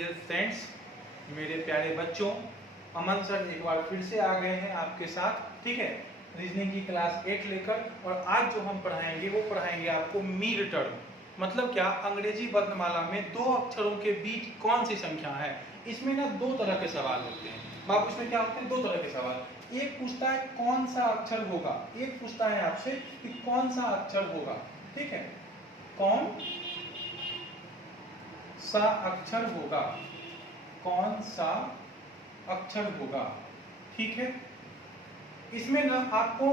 Dear friends, मेरे प्यारे बच्चों, अमन सर एक बार फिर से आ गए हैं आपके साथ। ठीक है, रीजनिंग की क्लास 8 लेकर। और आज जो हम पढ़ाएंगे वो पढ़ाएंगे आपको मीड टर्म। मतलब क्या, अंग्रेजी वर्णमाला में दो अक्षरों के बीच कौन सी संख्या है। इसमें ना दो तरह के सवाल होते हैं बाबू। इसमें क्या होते हैं, दो तरह के सवाल। एक पूछता है कौन सा अक्षर होगा, एक पूछता है आपसे कि कौन सा अक्षर होगा। ठीक है, कौन सा अक्षर होगा, कौन सा अक्षर होगा। ठीक है, इसमें ना आपको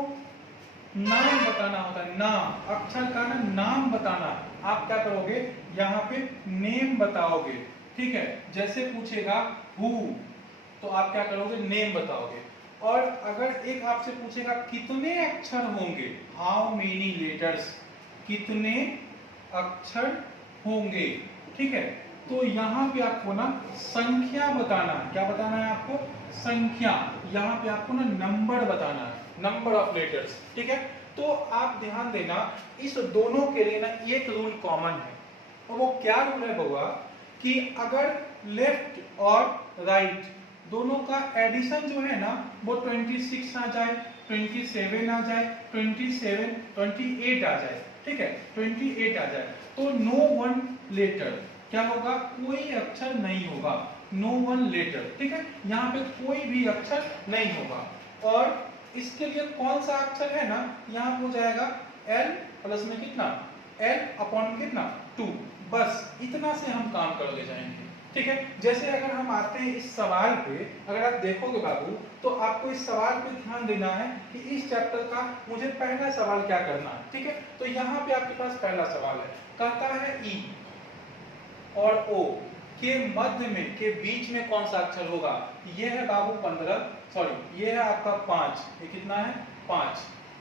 नाम बताना होता है, नाम, अक्षर का ना नाम बताना। आप क्या करोगे, यहाँ पे नेम बताओगे। ठीक है, जैसे पूछेगा हु, तो आप क्या करोगे, नेम बताओगे। और अगर एक आपसे पूछेगा कितने अक्षर होंगे, हाउ मेनी लेटर्स, कितने अक्षर होंगे। ठीक है, तो यहाँ पे आपको ना संख्या बताना है। क्या बताना है आपको, संख्या। यहाँ पे आपको ना नंबर बताना है, नंबर ऑफ लेटर्स। ठीक है, तो आप ध्यान देना, इस दोनों के लिए ना एक रूल कॉमन है। और वो क्या रूल है बउआ, कि अगर लेफ्ट और राइट दोनों का एडिशन जो है ना वो 26 आ जाए, 27 आ जाए, 28 आ जाए। ठीक है, 28 आ जाए, तो नो वन लेटर, क्या होगा, कोई अक्षर नहीं होगा, नो वन लेटर। ठीक है, यहाँ पे कोई भी अक्षर नहीं होगा। और इसके लिए कौन सा अक्षर है ना, यहाँ हो जाएगा l प्लस में कितना, l अपॉन कितना 2। बस इतना से हम काम कर ले जाएंगे। ठीक है, जैसे अगर हम आते हैं इस सवाल पे, अगर आप देखोगे बाबू, तो आपको इस सवाल पे ध्यान देना है कि इस चैप्टर का मुझे पहला सवाल क्या करना है। ठीक है, तो यहाँ पे आपके पास पहला सवाल है, कहता है ई और ओ के मध्य में, के बीच में कौन सा अक्षर होगा। ये है बाबू 15, सॉरी ये है आपका 5, ये कितना है 5।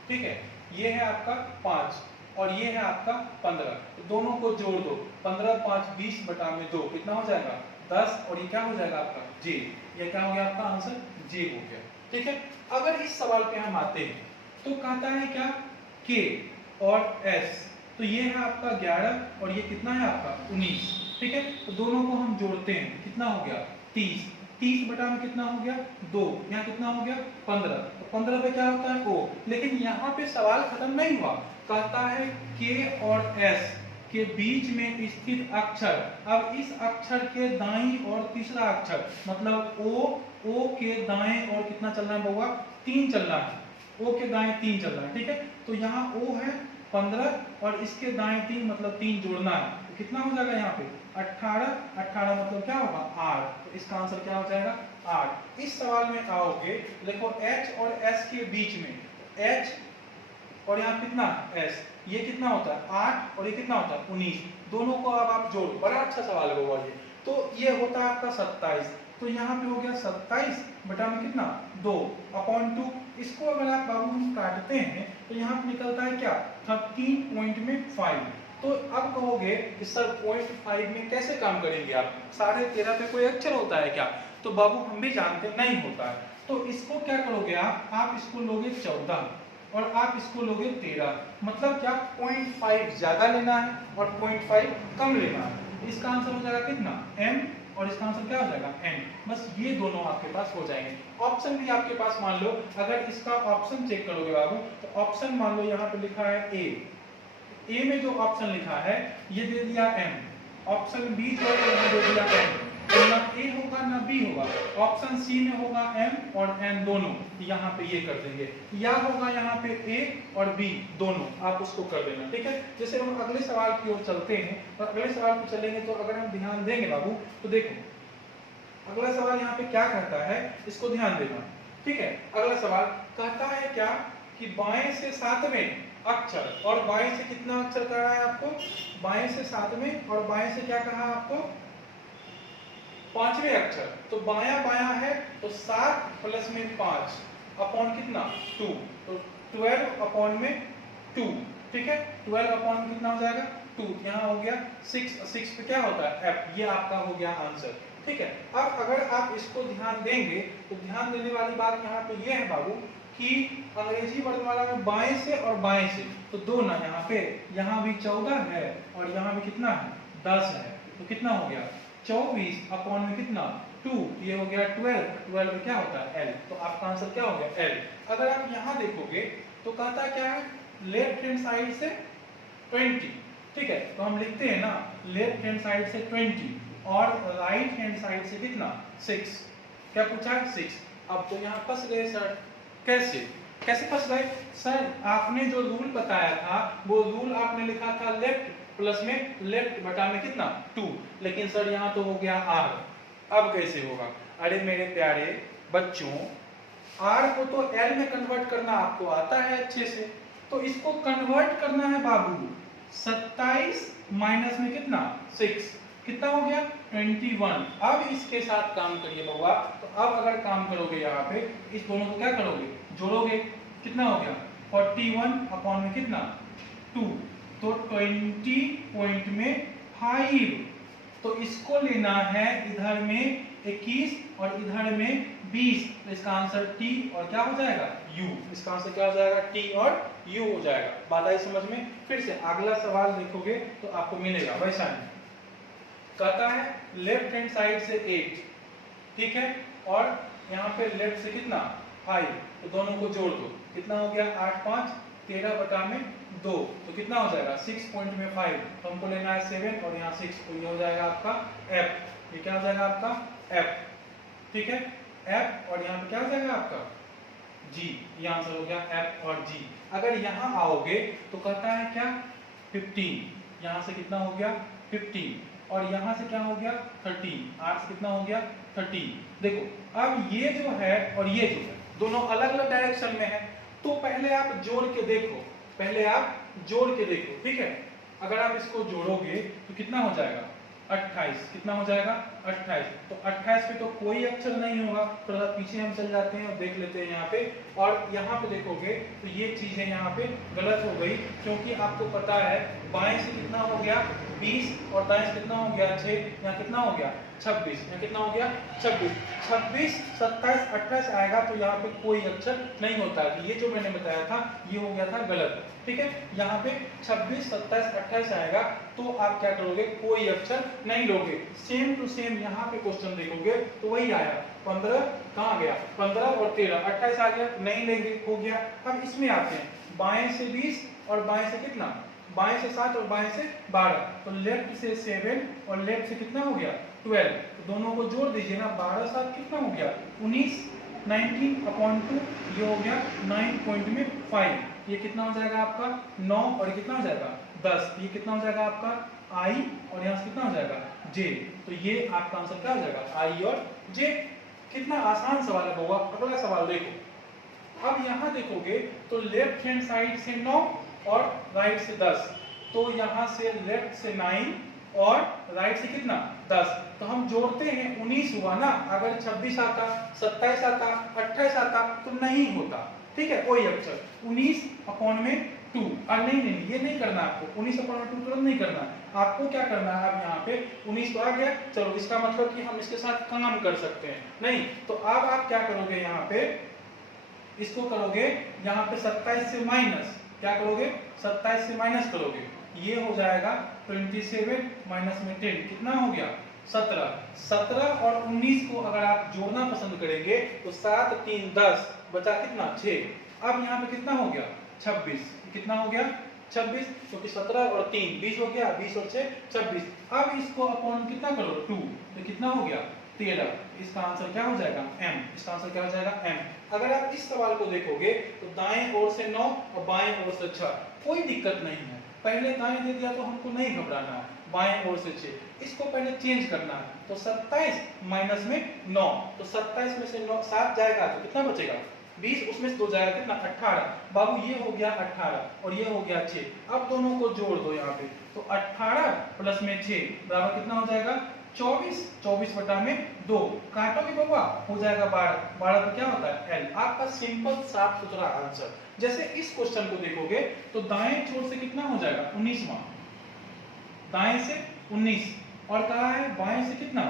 ठीक है, ये है आपका 5 और ये है आपका 15, तो दोनों को जोड़ दो, 15 5 20 बटा में 2 कितना हो जाएगा 10। और ये क्या हो जाएगा आपका जे, ये क्या हो गया आपका आंसर, जे हो गया। ठीक है, अगर इस सवाल पे हम आते हैं तो कहता है क्या, के और एस, तो ये है आपका 11 और ये कितना है आपका 19। ठीक है, तो दोनों को हम जोड़ते हैं, कितना हो गया 30, 30 बटा में कितना हो गया 2, यहाँ कितना हो गया 15, तो 15 पे क्या होता है ओ। लेकिन यहाँ पे सवाल खत्म नहीं हुआ, कहता है के और एस के बीच में स्थित अक्षर। अब इस अक्षर के दाईं और तीसरा अक्षर, मतलब ओ के दाएं और कितना चलना है बउआ, 3 चलना है, ओ के दाएं 3 चलना है। ठीक है, तो यहाँ ओ है 15 और इसके दाएं 3, मतलब 3 जोड़ना है, तो कितना हो जाएगा यहाँ पे 18, 18 मतलब क्या होगा 8, तो इसका आंसर क्या हो जाएगा 8। इस सवाल में आओगे, देखो H और S के बीच में, H और यहाँ कितना S, ये कितना होता है 8 और ये कितना होता है 19, दोनों को अब आप जोड़ो। बड़ा अच्छा सवाल होगा ये। तो ये होता है आपका 27, तो यहाँ पे हो गया 27 बटा में कितना 2 अपॉन 2। इसको अगर आप बाबू हम काटते हैं तो यहाँ पे निकलता है क्या 13.5। तो अब कहोगे कि सर 0.5 में कैसे काम करेंगे आप, 13.5 पे कोई अक्षर होता है क्या। तो बाबू हम भी जानते नहीं होता है। तो इसको क्या करोगे आप इसको लोगे 14 और आप इसको लोगे 13, मतलब क्या 0.5 ज्यादा लेना है और 0.5 कम लेना है। इसका आंसर हो जाएगा कितना m और इसका आंसर क्या हो जाएगा n। बस ये दोनों आपके पास हो जाएंगे। ऑप्शन भी आपके पास मान लो, अगर इसका ऑप्शन चेक करोगे बाबू, तो ऑप्शन मान लो यहाँ पे लिखा है ए में जो ऑप्शन लिखा है ये दे दिया m, ऑप्शन बी जो है दे दिया n, तो ना ए होगा ना बी होगा। ऑप्शन सी में होगा m और n दोनों, यहाँ पे ये कर देंगे, या होगा यहाँ पे a और b दोनों, आप उसको कर देना। ठीक है, जैसे हम अगले सवाल की ओर चलते हैं और अगले सवाल पे चलेंगे तो अगर हम ध्यान देंगे बाबू, तो देखो अगला सवाल यहाँ पे क्या कहता है, इसको ध्यान देना। ठीक है, अगला सवाल कहता है क्या कि बाएं से सातवें अक्षर, और बाएं से कितना अक्षर कह रहा है आपको, बाएं से सातवें और बाएं से क्या कहा आपको पांचवें अक्षर। तो बायां बायां है तो 7 प्लस में 5 अपॉन कितना 2, तो 12 अपॉन में 2। ठीक है, 12 अपॉन में कितना हो जाएगा 2, यहाँ हो गया 6, 6 पे क्या होता है f, ये आपका हो गया आंसर। ठीक है, अब अगर आप इसको ध्यान देंगे तो ध्यान देने वाली बात यहाँ पे ये है बाबू कि अंग्रेजी वर्णमाला में बाएं से और बाएं से तो दो ना, यहाँ पे यहाँ भी 14 है और यहाँ भी कितना है 10 है, तो कितना हो गया 24 अपॉन में कितना 2, ये हो गया 12, 12 में क्या होता है L, तो आपका आंसर क्या हो गया L। अगर आप यहाँ देखोगे तो कहता क्या है लेफ्ट हैंड साइड से 20, ठीक है, तो हम लिखते हैं ना लेफ्ट हैंड साइड से 20 और राइट हैंड साइड से कितना 6, क्या पूछा है 6। अब तो यहाँ फंस गए सर, कैसे फंस गए सर, आपने जो रूल बताया था वो रूल आपने लिखा था लेफ्ट प्लस में लेफ्ट बटा में कितना 2, लेकिन सर यहाँ तो हो गया r, अब कैसे होगा। अरे मेरे प्यारे बच्चों r को तो l में कन्वर्ट करना आपको आता है अच्छे से, तो इसको कन्वर्ट करना है बाबू 27 माइनस में कितना 6, कितना हो गया 21। अब इसके साथ काम करिए बाबा, तो अब अगर काम करोगे यहाँ पे इस दोनों को क्या करोगे जोड़ोगे, कितना हो गया 41 अपॉन में कितना 2, तो 20 पॉइंट में 5, तो इसको लेना है इधर में 21 और इधर में 20, तो इसका आंसर T और क्या हो जाएगा U, इसका आंसर क्या हो जाएगा T और U हो जाएगा। बात आई समझ में। फिर से अगला सवाल देखोगे तो आपको मिलेगा वैसा नहीं, कहता है लेफ्ट हैंड साइड से 8, ठीक है, और यहाँ पे लेफ्ट से कितना 5, तो दोनों को जोड़ दो, कितना हो गया 8 5 13 बटा में 2, तो कितना हो जाएगा 6 पॉइंट में 5, तो हमको लेना है 7 और यहाँ 6, तो ये हो जाएगा आपका F, ये क्या हो जाएगा आपका F, ठीक है F, और यहाँ पे क्या हो जाएगा आपका G, ये आंसर हो गया F और G। अगर यहाँ आओगे तो कहता है क्या 15, यहाँ से कितना हो गया 15 और यहाँ से क्या हो गया 13, 8 से कितना हो गया 13। देखो अब ये जो है और ये जो है दोनों अलग अलग डायरेक्शन में है, तो पहले आप जोड़ के देखो, ठीक है। अगर आप इसको जोड़ोगे तो कितना हो जाएगा 28, कितना हो जाएगा 28, तो 28 पे तो कोई अक्षर नहीं होगा, थोड़ा सा पीछे हम चल जाते हैं और देख लेते हैं यहाँ पे, और यहाँ पे देखोगे तो ये चीजें यहाँ पे गलत हो गई, क्योंकि आपको पता है बाएं से कितना हो गया 20 और दाएं से कितना हो गया 6, यहाँ कितना हो गया 26, यहाँ कितना हो गया 26, 26 27 28 आएगा तो यहाँ पे कोई अक्षर नहीं होता है, ये जो मैंने बताया था ये हो गया था गलत, ठीक है। यहाँ पे 26 27 28 आएगा तो आप क्या करोगे कोई अक्षर नहीं लोगे। सेम टू सेम यहाँ पे क्वेश्चन देखोगे तो वही आया 15 कहाँ गया 15 और 13 28 आ गया, नहीं लेंगे हो गया। अब इसमें आते हैं बाएं से 20 और बाएं से कितना, बाएं से 7 और बाएं से 12, तो लेफ्ट से 7 और लेफ्ट से कितना हो गया 12, तो दोनों को जोड़ दीजिए ना, 12 7 कितना हो गया 19, 19 अपॉन 2 ये हो गया 9 पॉइंट में 5, ये कितना हो जाएगा आपका 9 और कितना हो जाएगा 10, ये कितना हो जाएगा आपका I और यहाँ से कितना हो जाएगा J, तो ये आपका आंसर क्या हो जाएगा I और J। कितना आसान सवाल है बाबा। अगला सवाल देखो, अब यहाँ देखोगे तो लेफ्ट हैंड साइड से 9 और राइट से 10, तो यहाँ से लेफ्ट से 9 और राइट से कितना 10, तो हम जोड़ते हैं 19 हुआ ना, अगर 26 आता 27 आता 28 आता तो नहीं होता, ठीक है, कोई अक्षर 19 अपॉन में 2, और नहीं ये नहीं करना आपको, 19 अपॉन में 2 तुरंत नहीं करना, आपको क्या करना है, अब यहाँ पे 19 तो आ गया, चलो इसका मतलब कि हम इसके साथ काम कर सकते हैं, नहीं तो अब आप क्या करोगे यहाँ पे इसको करोगे, यहाँ पे 27 से माइनस क्या करोगे 27 से माइनस करोगे, ये हो जाएगा 27 माइनस में 10 कितना हो गया 17, 17 और 19 को अगर आप जोड़ना पसंद करेंगे तो 7 3 10 बचा कितना 6, अब यहाँ पे कितना हो गया 26, कितना हो गया 26, क्योंकि 17 और 3 20 हो गया, 20 और 6 26, अब इसको अपॉन कितना करो 2, तो कितना हो गया 13, इसका आंसर क्या हो जाएगा M, इसका आंसर क्या हो जाएगा M। अगर आप इस सवाल को देखोगे तो दाएं ओर से 9 और बाएं ओर से 6, कोई दिक्कत नहीं है, पहले दाएं दे दिया तो हमको नहीं घबराना है, बाएं ओर से 6, इसको पहले चेंज करना है, तो 27 माइनस में 9, तो 27 में से 9 7 जाएगा तो कितना बचेगा 20, उसमें से 2 जाएगा कितना 18, बाबू ये हो गया 18 और ये हो गया 6, अब दोनों को जोड़ दो यहाँ पे, तो 18 प्लस में 6 बराबर कितना हो जाएगा 24, 24 बटा में 2, काटोगे बाबा हो जाएगा 12, 12 तो क्या होता है L, आपका सिंपल साफ सुथरा आंसर। जैसे इस क्वेश्चन को देखोगे तो दाएं छोर से कितना हो जाएगा 19वां, दाएं से 19 और कहा है बाएं से कितना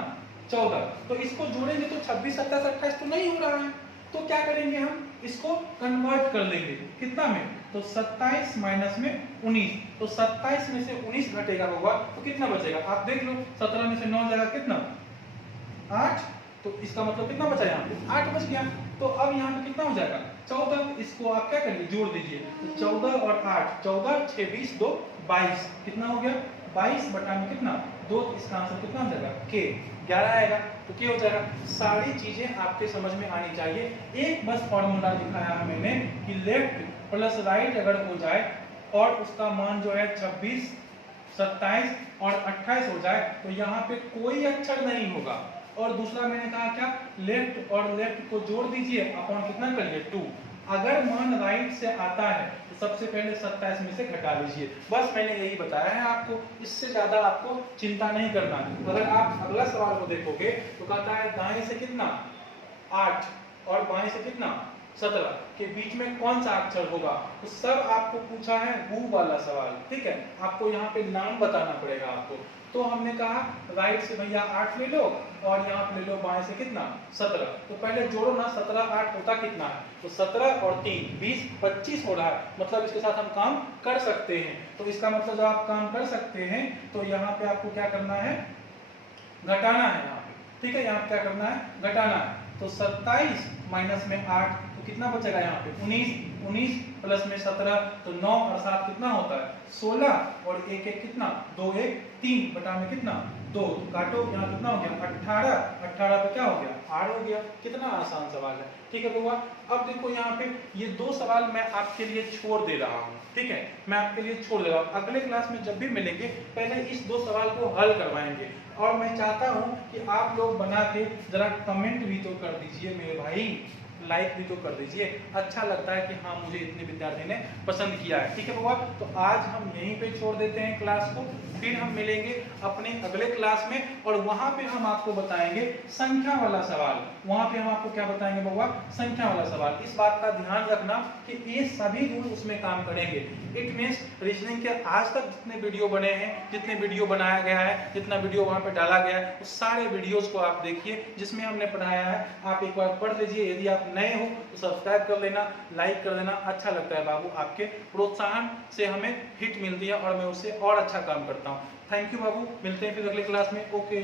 14, तो इसको जोड़ेंगे तो 26 27 28 तो नहीं हो रहा है, तो क्या करेंगे हम इसको कन्वर्ट कर लेंगे कितना में तो 27 माइनस में 19, तो 27 में से 19 घटेगा बउआ तो कितना बचेगा? आप देख लो, 17 में से 9 जाएगा कितना? 8। तो इसका मतलब कितना बचा यहाँ पे? 8 बच गया। तो अब यहाँ पे कितना हो जाएगा? 14। इसको आप क्या करिए, जोड़ दीजिए। तो 14 और 8, 14 6 20 2 22, कितना हो गया? 22 बटा में कितना? 2। इसका आंसर कितना हो जाएगा? के 11 आएगा। तो क्या हो जाएगा? सारी चीजें आपके समझ में आनी चाहिए। एक बस फॉर्मूला दिखाया है मैंने कि लेफ्ट प्लस राइट अगर हो जाए और उसका मान जो है 26, 27 और 28 हो जाए तो यहाँ पे कोई अक्षर नहीं होगा। और दूसरा मैंने कहा क्या? लेफ्ट और लेफ्ट को जोड़ दीजिए, अपॉन कितना करिए? 2। अगर मान राइट से आता है तो सबसे पहले 27 में से घटा लीजिए। बस मैंने यही बताया है आपको, इससे ज्यादा आपको चिंता नहीं करना। अगर आप अगला सवाल को देखोगे तो कहता है दाएं से कितना? 8 और बाएं से कितना? 17 के बीच में कौन सा अक्षर होगा? तो सब आपको पूछा है वो वाला सवाल, ठीक है। आपको यहाँ पे नाम बताना पड़ेगा आपको। तो हमने कहा राइट से भैया 8 ले लो और यहाँ पे ले लो बाएं से कितना? 17। तो पहले जोड़ो ना, 17 8 होता कितना है? तो 17 और 3 20 25 हो रहा है, मतलब इसके साथ हम काम कर सकते हैं। तो इसका मतलब जब आप काम कर सकते हैं तो यहाँ पे आपको क्या करना है? घटाना है यहाँ पे, ठीक है। यहाँ पे क्या करना है? घटाना है। तो 27 माइनस में 8 तो कितना बचेगा यहाँ पे? 19। 19 प्लस में 17 तो 9 और 7 कितना होता है? 16 और 1 1 कितना? 2 1 3 बटा में कितना? 2। तो काटो, यहाँ कितना हो गया? 18। 18 पे क्या हो गया? 8 हो गया। कितना आसान सवाल है, ठीक है बउआ। अब देखो यहाँ पे ये 2 सवाल मैं आपके लिए छोड़ दे रहा हूँ, ठीक है। मैं आपके लिए छोड़ दे रहा हूँ। अगले क्लास में जब भी मिलेंगे पहले इस 2 सवाल को हल करवाएंगे। और मैं चाहता हूँ कि आप लोग बना के जरा कमेंट भी तो कर दीजिए मेरे भाई, लाइक भी तो कर दीजिए। अच्छा लगता है कि हाँ मुझे इतने विद्यार्थी ने पसंद किया है, ठीक है बउआ। तो आज हम यहीं पे छोड़ देते हैं क्लास को, फिर हम मिलेंगे अपने अगले क्लास में और वहां पे हम आपको बताएंगे संख्या वाला सवाल। वहां पे हम आपको क्या बताएंगे बउआ? संख्या वाला सवाल। इस बात का ध्यान रखना कि ये सभी रूल उसमें काम करेंगे। इट मींस रीजनिंग के आज तक जितने वीडियो बने हैं, जितने वीडियो बनाया गया है, जितना वीडियो वहां पे डाला गया है, उस सारे वीडियोस को आप देखिए जिसमें हमने पढ़ाया है। आप एक बार पढ़ लीजिए। यदि आप नए हो तो सब्सक्राइब कर लेना, लाइक कर देना। अच्छा लगता है बाबू, आपके प्रोत्साहन से हमें हिट मिलती है और मैं उससे और अच्छा काम करता हूँ। थैंक यू बाबू, मिलते हैं फिर अगले क्लास में। ओके।